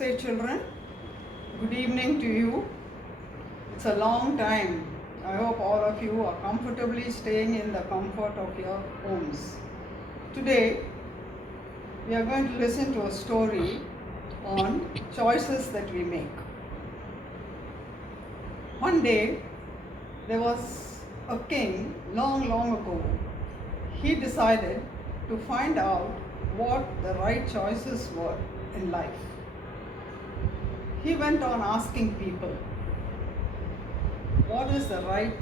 Namaste children, good evening to you. It's a long time. I hope all of you are comfortably staying in the comfort of your homes. Today we are going to listen to a story on choices that we make. One day there was a king long ago. He decided to find out what the right choices were in life. He went on asking people, what is the right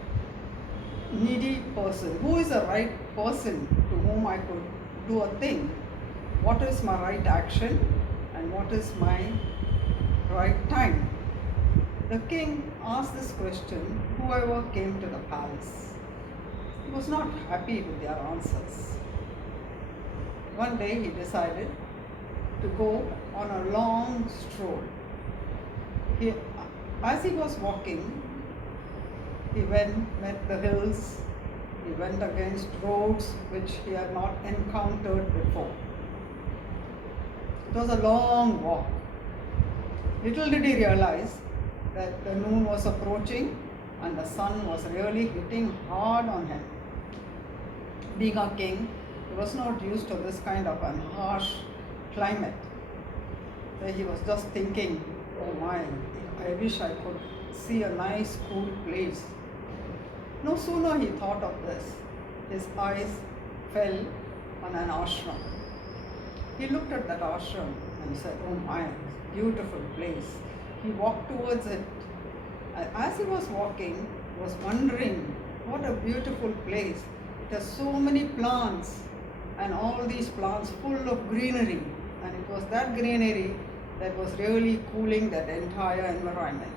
needy person? Who is the right person to whom I could do a thing? What is my right action and what is my right time? The king asked this question whoever came to the palace. He was not happy with their answers. One day he decided to go on a long stroll. As he was walking, he met the hills, he went against roads which he had not encountered before. It was a long walk. Little did he realize that the noon was approaching and the sun was really hitting hard on him. Being a king, he was not used to this kind of a harsh climate. So he was just thinking, oh my, I wish I could see a nice cool place. No sooner he thought of this, his eyes fell on an ashram. He looked at that ashram and said, oh my, beautiful place. He walked towards it. And as he was walking, he was wondering, what a beautiful place. It has so many plants and all these plants full of greenery. And it was that greenery that was really cooling that entire environment.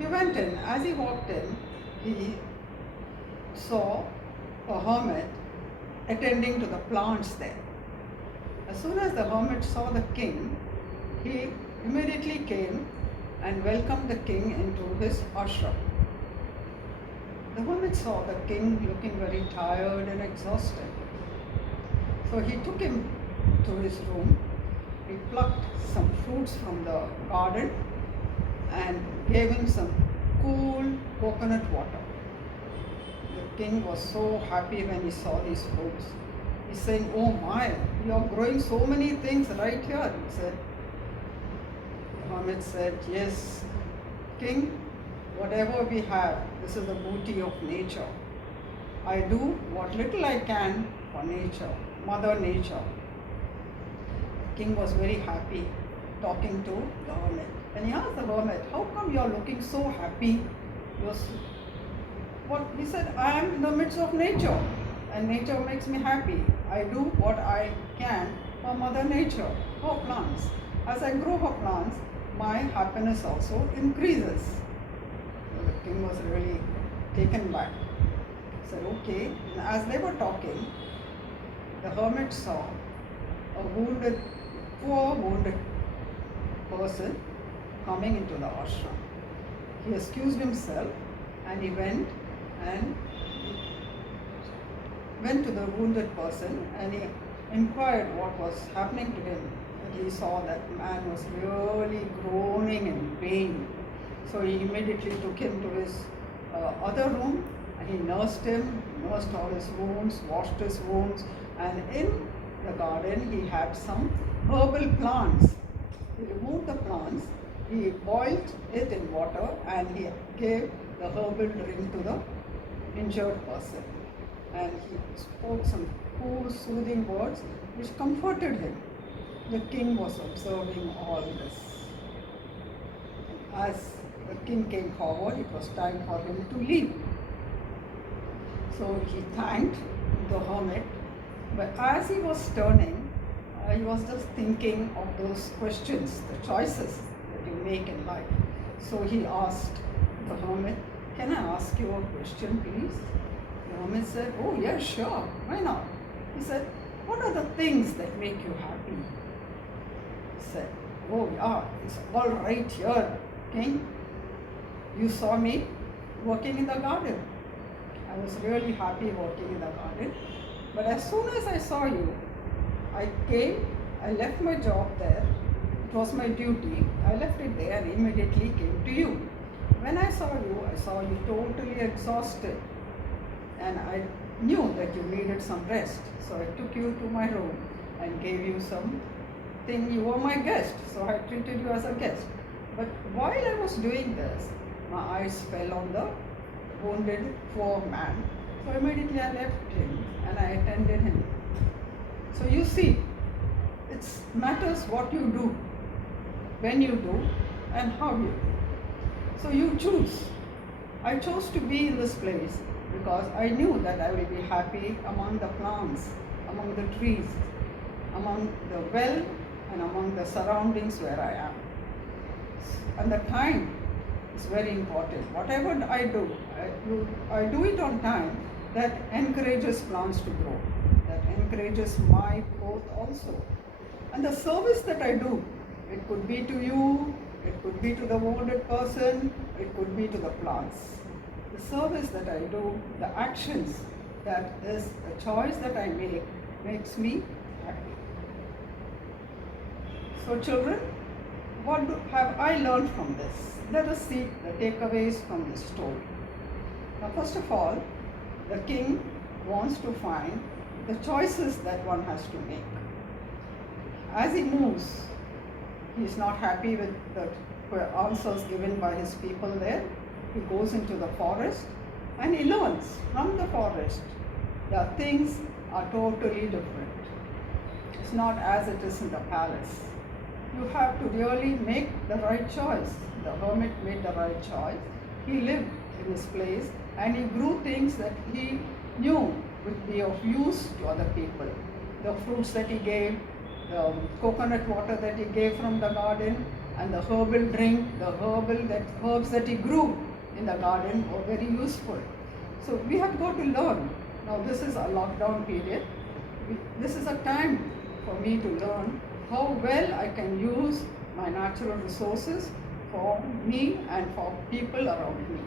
He went in. As he walked in, he saw a hermit attending to the plants there. As soon as the hermit saw the king, he immediately came and welcomed the king into his ashram. The hermit saw the king looking very tired and exhausted. So he took him to his room. He plucked some fruits from the garden and gave him some cool coconut water. The king was so happy when he saw these fruits. He's saying, oh my, you are growing so many things right here. He said. The hermit said, yes, king, whatever we have, this is the booty of nature. I do what little I can for nature, Mother Nature. The king was very happy talking to the hermit. And he asked the hermit, how come you are looking so happy? He said, I am in the midst of nature and nature makes me happy. I do what I can for Mother Nature, for plants. As I grow her plants, my happiness also increases. So the king was really taken back. He said, okay. And as they were talking, the hermit saw a poor wounded person coming into the ashram. He excused himself and he went to the wounded person and he inquired what was happening to him. And he saw that man was really groaning in pain. So he immediately took him to his other room and he nursed him, nursed all his wounds, washed his wounds, and in the garden he had some herbal plants. He removed the plants, he boiled it in water and he gave the herbal drink to the injured person. And he spoke some cool, soothing words which comforted him. The king was observing all this. As the king came forward, it was time for him to leave. So he thanked the hermit, but as he was turning, he was just thinking of those questions, the choices that you make in life. So he asked the hermit, can I ask you a question, please? The hermit said, oh yes, sure, why not? He said, what are the things that make you happy? He said, oh yeah, it's all right here, king. You saw me working in the garden. I was really happy working in the garden. But as soon as I saw you, I left my job there, it was my duty. I left it there and immediately came to you. When I saw you totally exhausted, and I knew that you needed some rest. So I took you to my room and gave you some thing. You were my guest, so I treated you as a guest. But while I was doing this, my eyes fell on the wounded poor man. So immediately I left him and I attended him. So you see, it matters what you do, when you do, and how you do. So you choose. I chose to be in this place because I knew that I will be happy among the plants, among the trees, among the well, and among the surroundings where I am. And the time is very important. Whatever I do, I do it on time. That encourages plants to grow. That encourages my growth also. And the service that I do, it could be to you, it could be to the wounded person, it could be to the plants. The service that I do, the actions, that is the choice that I make, makes me happy. So children, what have I learned from this? Let us see the takeaways from this story. Now first of all, the king wants to find the choices that one has to make. As he moves, he is not happy with the answers given by his people there. He goes into the forest and he learns from the forest that things are totally different. It's not as it is in the palace. You have to really make the right choice. The hermit made the right choice. He lived in this place and he grew things that he knew would be of use to other people. The fruits that he gave, the coconut water that he gave from the garden, and the herbal drink, herbs that he grew in the garden were very useful. So we have got to learn. Now this is a lockdown period. This is a time for me to learn how well I can use my natural resources for me and for people around me.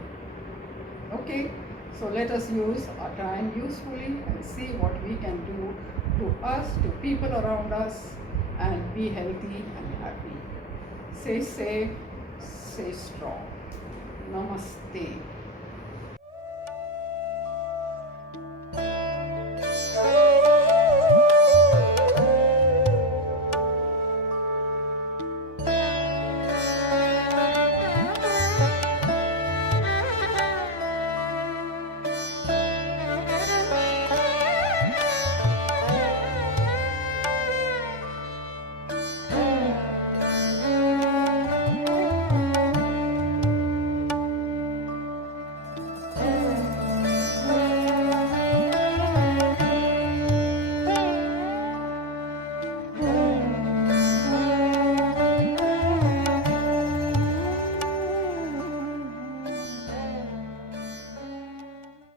Okay, so let us use our time usefully and see what we can do to us, to people around us, and be healthy and happy. Stay safe, stay strong. Namaste.